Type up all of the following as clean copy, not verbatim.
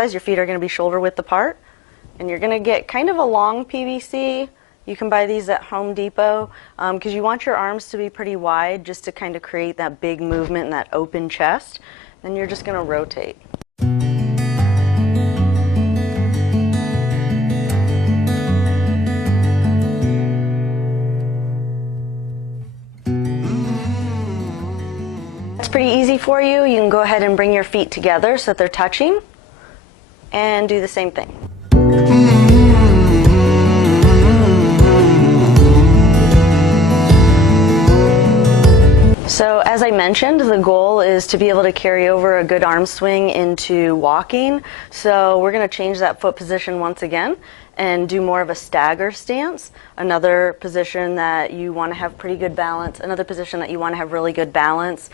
exercise, your feet are going to be shoulder width apart, and you're going to get kind of a long PVC. You can buy these at Home Depot because you want your arms to be pretty wide just to kind of create that big movement and that open chest. Then you're just going to rotate. It's pretty easy for you. You can go ahead and bring your feet together so that they're touching and do the same thing. So as I mentioned, the goal is to be able to carry over a good arm swing into walking. So we're going to change that foot position once again and do more of a stagger stance. Another position that you want to have pretty good balance, another position that you want to have really good balance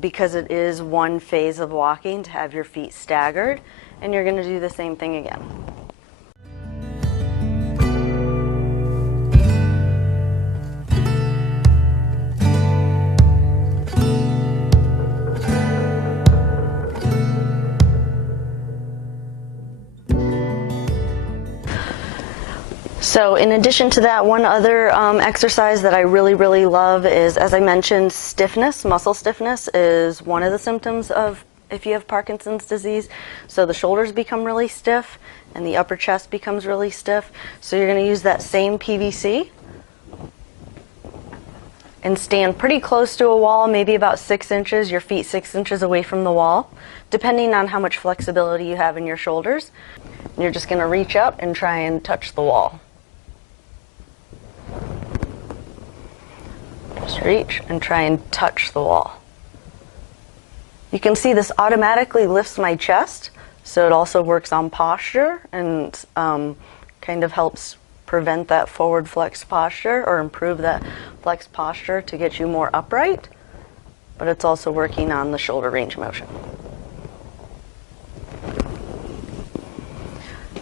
because it is one phase of walking to have your feet staggered, and you're going to do the same thing again. So in addition to that, one other exercise that I really love is, as I mentioned, stiffness. Muscle stiffness is one of the symptoms of if you have Parkinson's disease. So the shoulders become really stiff and the upper chest becomes really stiff. So you're going to use that same PVC and stand pretty close to a wall, maybe about 6 inches, your feet 6 inches away from the wall, depending on how much flexibility you have in your shoulders. And you're just going to reach up and try and touch the wall. Just reach and try and touch the wall. You can see this automatically lifts my chest, so it also works on posture and kind of helps prevent that forward flex posture or improve that flex posture to get you more upright, but it's also working on the shoulder range of motion.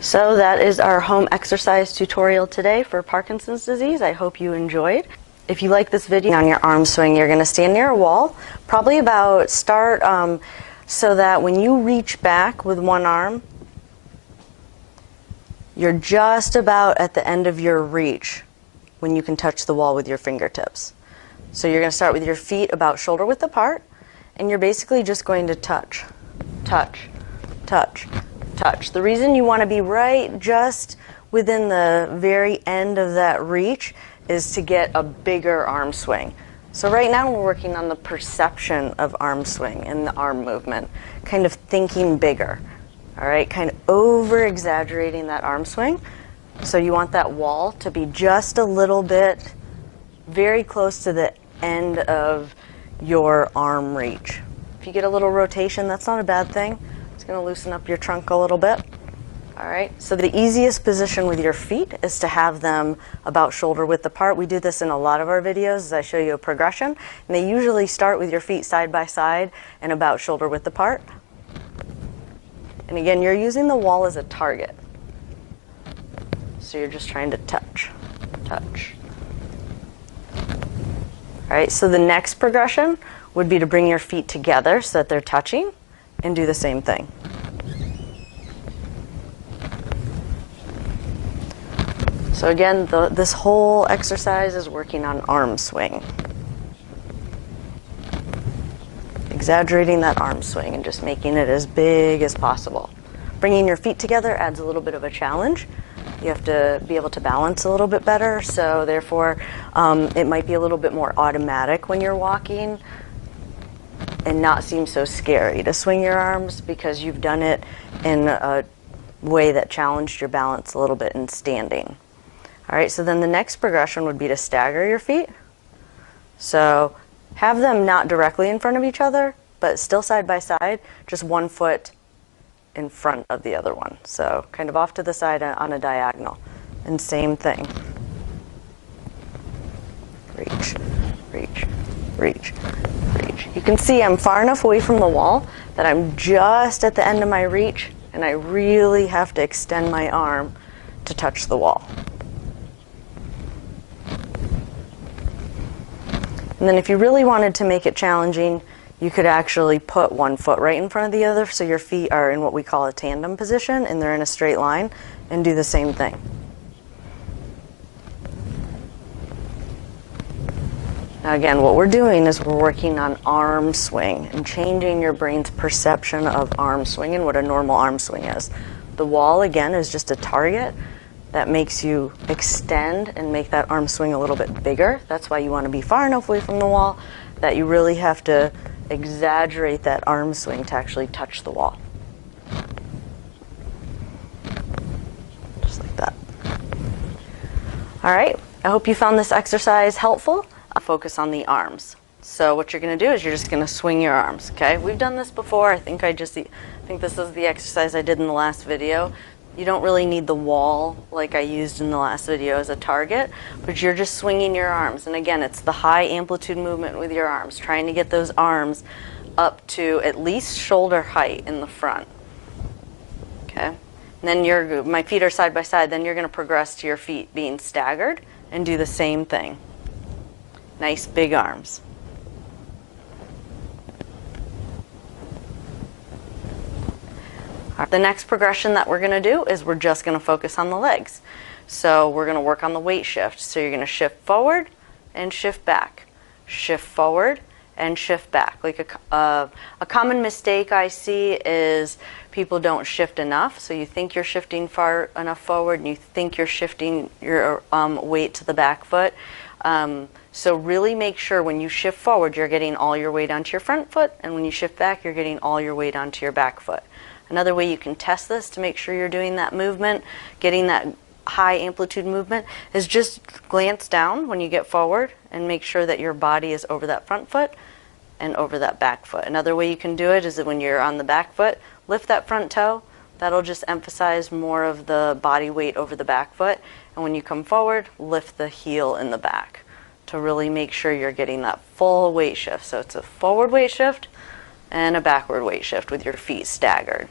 So that is our home exercise tutorial today for Parkinson's disease. I hope you enjoyed. If you like this video on your arm swing, you're going to stand near a wall, probably about start so that when you reach back with one arm, you're just about at the end of your reach when you can touch the wall with your fingertips. So you're going to start with your feet about shoulder width apart, and you're basically just going to touch, touch, touch, touch. The reason you want to be right just within the very end of that reach is to get a bigger arm swing. So right now we're working on the perception of arm swing and the arm movement, kind of thinking bigger, all right, kind of over exaggerating that arm swing. So you want that wall to be just a little bit very close to the end of your arm reach. If you get a little rotation, that's not a bad thing. It's going to loosen up your trunk a little bit. All right, so the easiest position with your feet is to have them about shoulder width apart. We do this in a lot of our videos as I show you a progression, and they usually start with your feet side by side and about shoulder width apart. And again, you're using the wall as a target. So you're just trying to touch, touch. All right, so the next progression would be to bring your feet together so that they're touching and do the same thing. So again, this whole exercise is working on arm swing. Exaggerating that arm swing and just making it as big as possible. Bringing your feet together adds a little bit of a challenge. You have to be able to balance a little bit better, so therefore it might be a little bit more automatic when you're walking and not seem so scary to swing your arms because you've done it in a way that challenged your balance a little bit in standing. All right, so then the next progression would be to stagger your feet. So have them not directly in front of each other, but still side by side, just one foot in front of the other one. So kind of off to the side on a diagonal. And same thing. Reach, reach, reach, reach. You can see I'm far enough away from the wall that I'm just at the end of my reach, and I really have to extend my arm to touch the wall. And then if you really wanted to make it challenging, You could actually put one foot right in front of the other so your feet are in what we call a tandem position and they're in a straight line, and do the same thing. Now again, what we're doing is we're working on arm swing and changing your brain's perception of arm swing and what a normal arm swing is. The wall, again, is just a target that makes you extend and make that arm swing a little bit bigger. That's why you want to be far enough away from the wall that you really have to exaggerate that arm swing to actually touch the wall. Just like that. All right, I hope you found this exercise helpful. Focus on the arms. So what you're going to do is you're just going to swing your arms, okay? We've done this before. I think this is the exercise I did in the last video. You don't really need the wall like I used in the last video as a target, but you're just swinging your arms. And again, it's the high amplitude movement with your arms, trying to get those arms up to at least shoulder height in the front, okay? And then my feet are side by side. Then you're going to progress to your feet being staggered and do the same thing. Nice big arms. The next progression that we're going to do is we're just going to focus on the legs. So we're going to work on the weight shift. So you're going to shift forward and shift back. Shift forward and shift back. Like a common mistake I see is people don't shift enough. So you think you're shifting far enough forward and you think you're shifting your weight to the back foot. So really make sure when you shift forward, you're getting all your weight onto your front foot, and when you shift back, you're getting all your weight onto your back foot. Another way you can test this to make sure you're doing that movement, getting that high amplitude movement, is just glance down when you get forward and make sure that your body is over that front foot and over that back foot. Another way you can do it is that when you're on the back foot, lift that front toe. That'll just emphasize more of the body weight over the back foot. And when you come forward, lift the heel in the back to really make sure you're getting that full weight shift. So it's a forward weight shift and a backward weight shift with your feet staggered.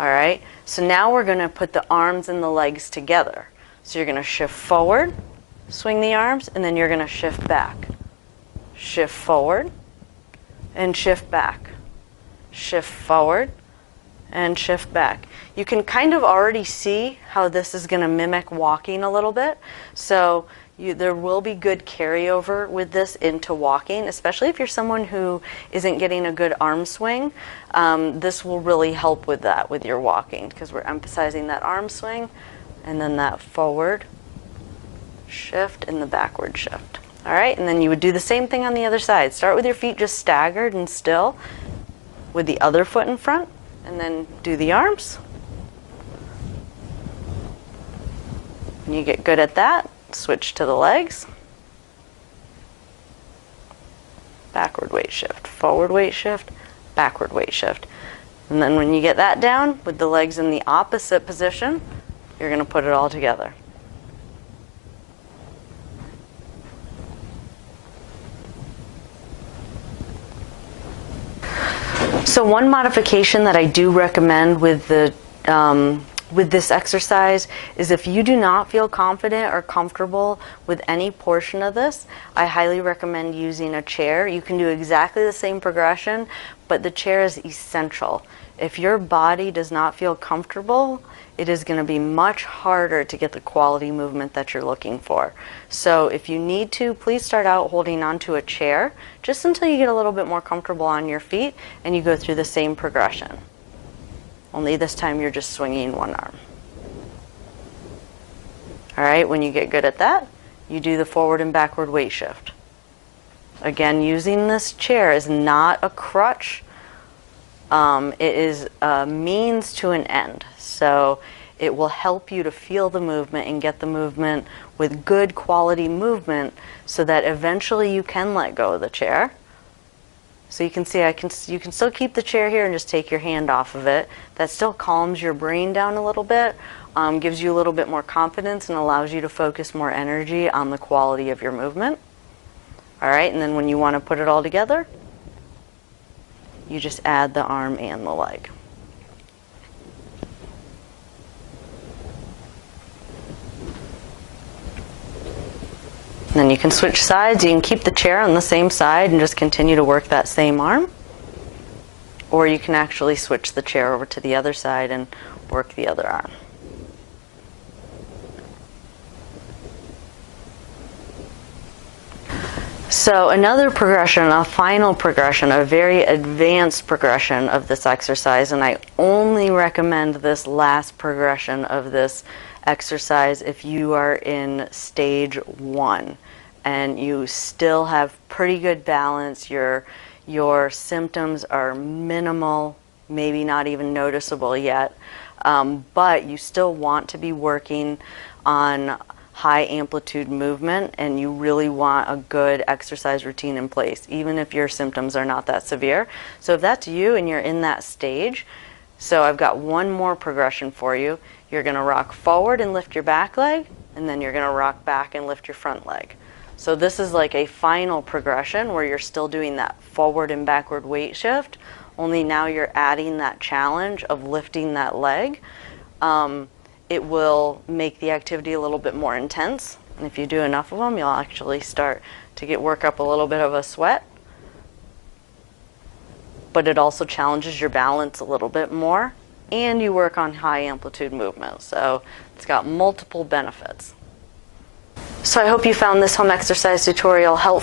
All right, so now we're going to put the arms and the legs together. So you're going to shift forward, swing the arms, and then you're going to shift back. Shift forward and shift back. Shift forward and shift back. You can kind of already see how this is going to mimic walking a little bit. So there will be good carryover with this into walking, especially if you're someone who isn't getting a good arm swing. This will really help with that, with your walking, because we're emphasizing that arm swing and then that forward shift and the backward shift. All right, and then you would do the same thing on the other side. Start with your feet just staggered and still with the other foot in front, and then do the arms. When you get good at that, switch to the legs. Backward weight shift, forward weight shift, backward weight shift. And then when you get that down with the legs in the opposite position, you're going to put it all together. So one modification that I do recommend with this exercise is if you do not feel confident or comfortable with any portion of this, I highly recommend using a chair. You can do exactly the same progression, but the chair is essential. If your body does not feel comfortable, it is going to be much harder to get the quality movement that you're looking for. So if you need to, please start out holding onto a chair just until you get a little bit more comfortable on your feet and you go through the same progression. Only this time you're just swinging one arm. All right, when you get good at that, you do the forward and backward weight shift. Again, using this chair is not a crutch. It is a means to an end. So it will help you to feel the movement and get the movement with good quality movement so that eventually you can let go of the chair. So you can see you can still keep the chair here and just take your hand off of it. That still calms your brain down a little bit, gives you a little bit more confidence and allows you to focus more energy on the quality of your movement. All right, and then when you want to put it all together, you just add the arm and the leg. And then you can switch sides. You can keep the chair on the same side and just continue to work that same arm. or you can actually switch the chair over to the other side and work the other arm. So another progression, a final progression, a very advanced progression of this exercise, and I only recommend this last progression of this exercise if you are in stage 1 and you still have pretty good balance, your symptoms are minimal, maybe not even noticeable yet, but you still want to be working on high amplitude movement, and you really want a good exercise routine in place, even if your symptoms are not that severe. So if that's you and you're in that stage, so I've got one more progression for you. You're going to rock forward and lift your back leg, and then you're going to rock back and lift your front leg. So this is like a final progression where you're still doing that forward and backward weight shift, only now you're adding that challenge of lifting that leg. It will make the activity a little bit more intense, and if you do enough of them, you'll actually start to work up a little bit of a sweat. But it also challenges your balance a little bit more, and you work on high amplitude movement, so it's got multiple benefits. So I hope you found this home exercise tutorial helpful.